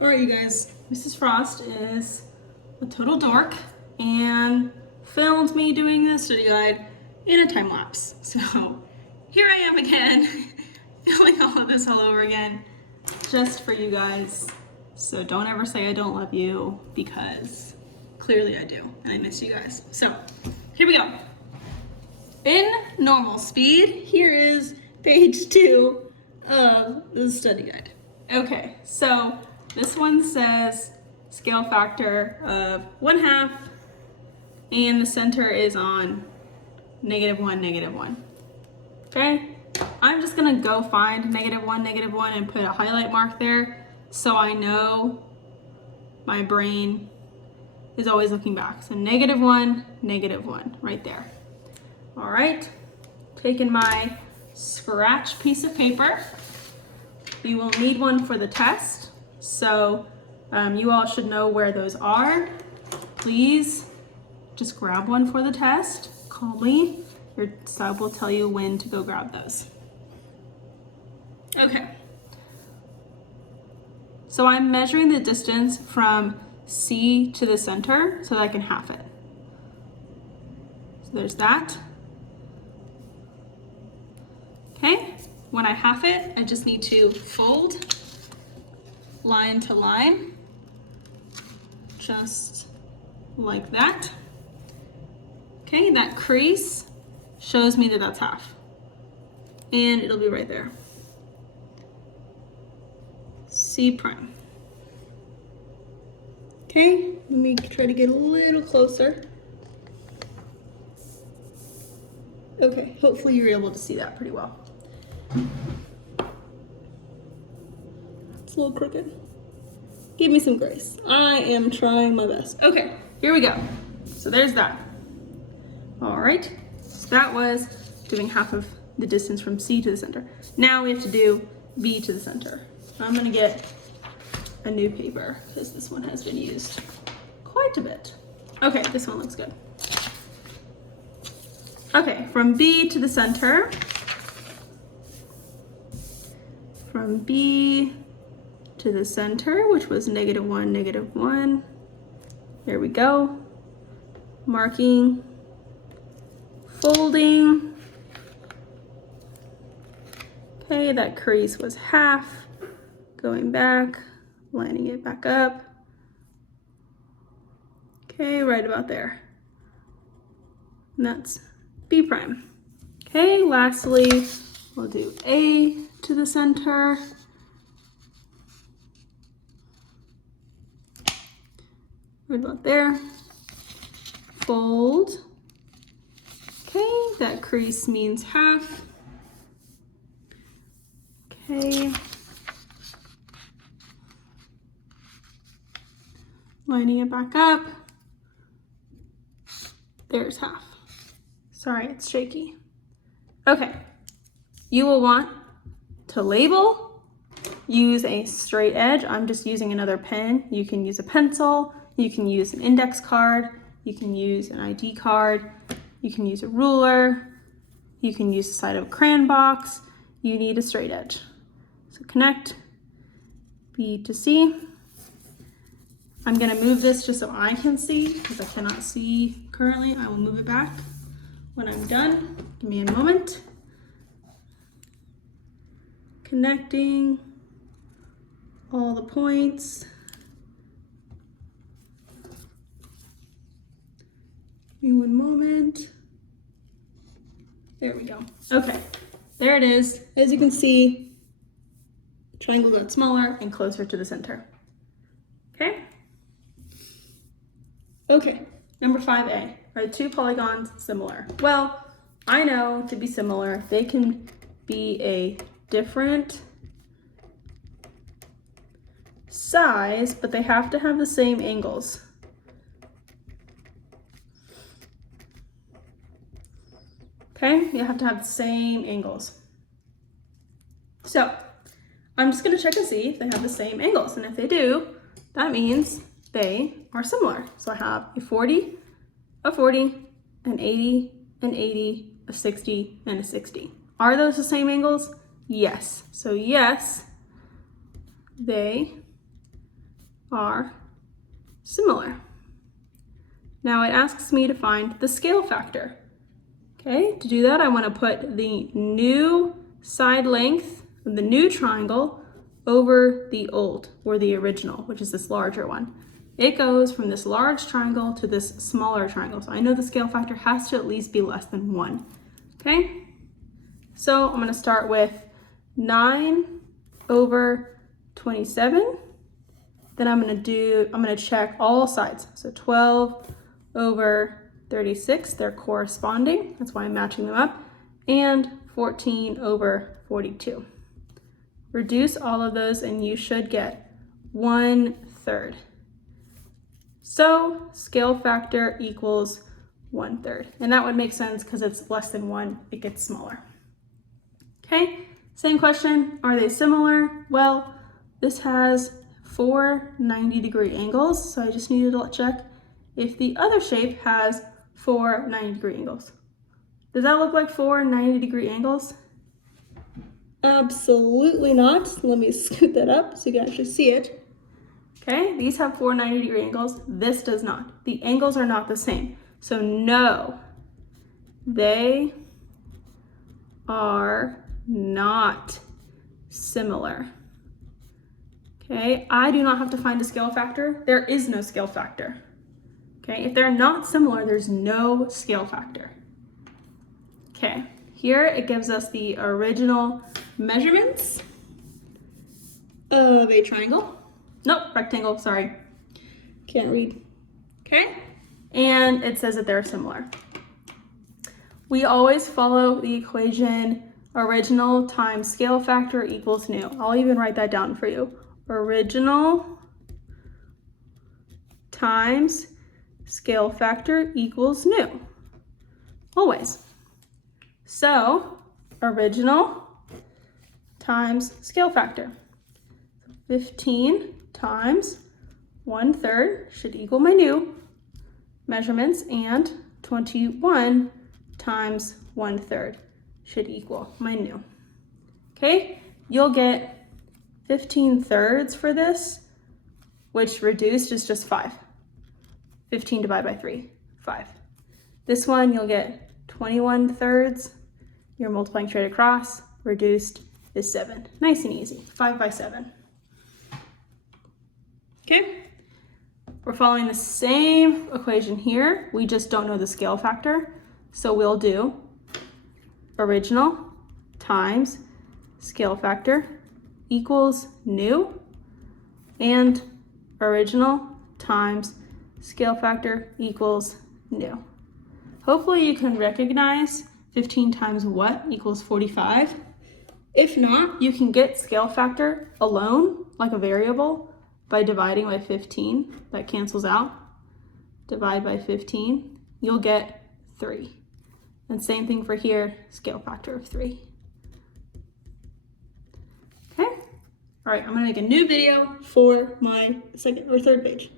All right, you guys, Mrs. Frost is a total dork and filmed me doing this study guide in a time lapse. So here I am again, filming all of this all over again, just for you guys. So don't ever say I don't love you, because clearly I do, and I miss you guys. So here we go. In normal speed, here is page 2 of the study guide. Okay, so this one says scale factor of 1/2, and the center is on -1, -1. Okay, I'm just gonna go find -1, -1 and put a highlight mark there so I know my brain is always looking back. So -1, -1, right there. All right, taking my scratch piece of paper. You will need one for the test, so you all should know where those are. Please just grab one for the test calmly. Your sub will tell you when to go grab those. Okay, so I'm measuring the distance from C to the center so that I can half it. So there's that. Okay, when I half it, I just need to fold line to line, just like that. Okay, that crease shows me that that's half, and it'll be right there. C prime. Okay, let me try to get a little closer. Okay, hopefully you're able to see that pretty well. It's a little crooked. Give me some grace. I am trying my best. Okay, here we go. So there's that. All right, so that was doing half of the distance from C to the center. Now we have to do B to the center. I'm gonna get a new paper because this one has been used quite a bit. Okay, this one looks good. Okay, from B to the center, from B to the center, which was -1, -1. There we go. Marking, folding. Okay, that crease was half. Going back, lining it back up. Okay, right about there. And that's B prime. Okay, lastly, we'll do A to the center. Right about there. Fold. Okay, that crease means half. Okay. Lining it back up. There's half. Sorry, it's shaky. Okay, you will want to label, use a straight edge. I'm just using another pen. You can use a pencil, you can use an index card, you can use an ID card, you can use a ruler, you can use the side of a crayon box. You need a straight edge. So connect B to C. I'm gonna move this just so I can see, because I cannot see currently. I will move it back when I'm done. Give me a moment. Connecting all the points. Give me one moment. There we go. Okay, there it is. As you can see, the triangle got smaller and closer to the center. Okay? Okay, number 5A. Are the two polygons similar? Well, I know to be similar, they can be a different size, but they have to have the same angles. Okay, you have to have the same angles. So I'm just gonna check and see if they have the same angles, and if they do, that means they are similar. So I have a 40, a 40, an 80, an 80, a 60, and a 60. Are those the same angles? Yes. So yes, they are similar. Now it asks me to find the scale factor. Okay, to do that, I want to put the new side length of the new triangle over the old, or the original, which is this larger one. It goes from this large triangle to this smaller triangle. So I know the scale factor has to at least be less than 1. Okay, so I'm going to start with 9 over 27. Then I'm going to check all sides. So 12 over 36, they're corresponding. That's why I'm matching them up. And 14 over 42. Reduce all of those and you should get 1/3. So scale factor equals 1/3. And that would make sense because it's less than 1, it gets smaller. Okay, same question, are they similar? Well, this has 4 90-degree angles, so I just needed to check if the other shape has 4 90-degree angles. Does that look like 4 90-degree angles? Absolutely not. Let me scoot that up so you can actually see it. Okay, these have 4 90-degree angles. This does not. The angles are not the same. So no, they are not similar. Okay, I do not have to find a scale factor. There is no scale factor. Okay, if they're not similar, there's no scale factor. Okay, here it gives us the original measurements of a triangle. Nope, rectangle, sorry. Can't read. Okay, and it says that they're similar. We always follow the equation original times scale factor equals new. I'll even write that down for you. Original times scale factor equals new. Always. So, original times scale factor. 15 times 1/3 should equal my new measurements, and 21 times 1/3 should equal my new. Okay, you'll get 15/3 for this, which reduced is just 5. 15 divided by 3, 5. This one you'll get 21/3. You're multiplying straight across. Reduced is 7. Nice and easy. 5 by 7. Okay. We're following the same equation here. We just don't know the scale factor. So we'll do original times scale factor equals new, and original times scale factor equals new. Hopefully you can recognize 15 times what equals 45. If not, you can get scale factor alone, like a variable, by dividing by 15. That cancels out. Divide by 15, you'll get 3. And same thing for here, scale factor of 3. Okay? All right, I'm gonna make a new video for my second or third page.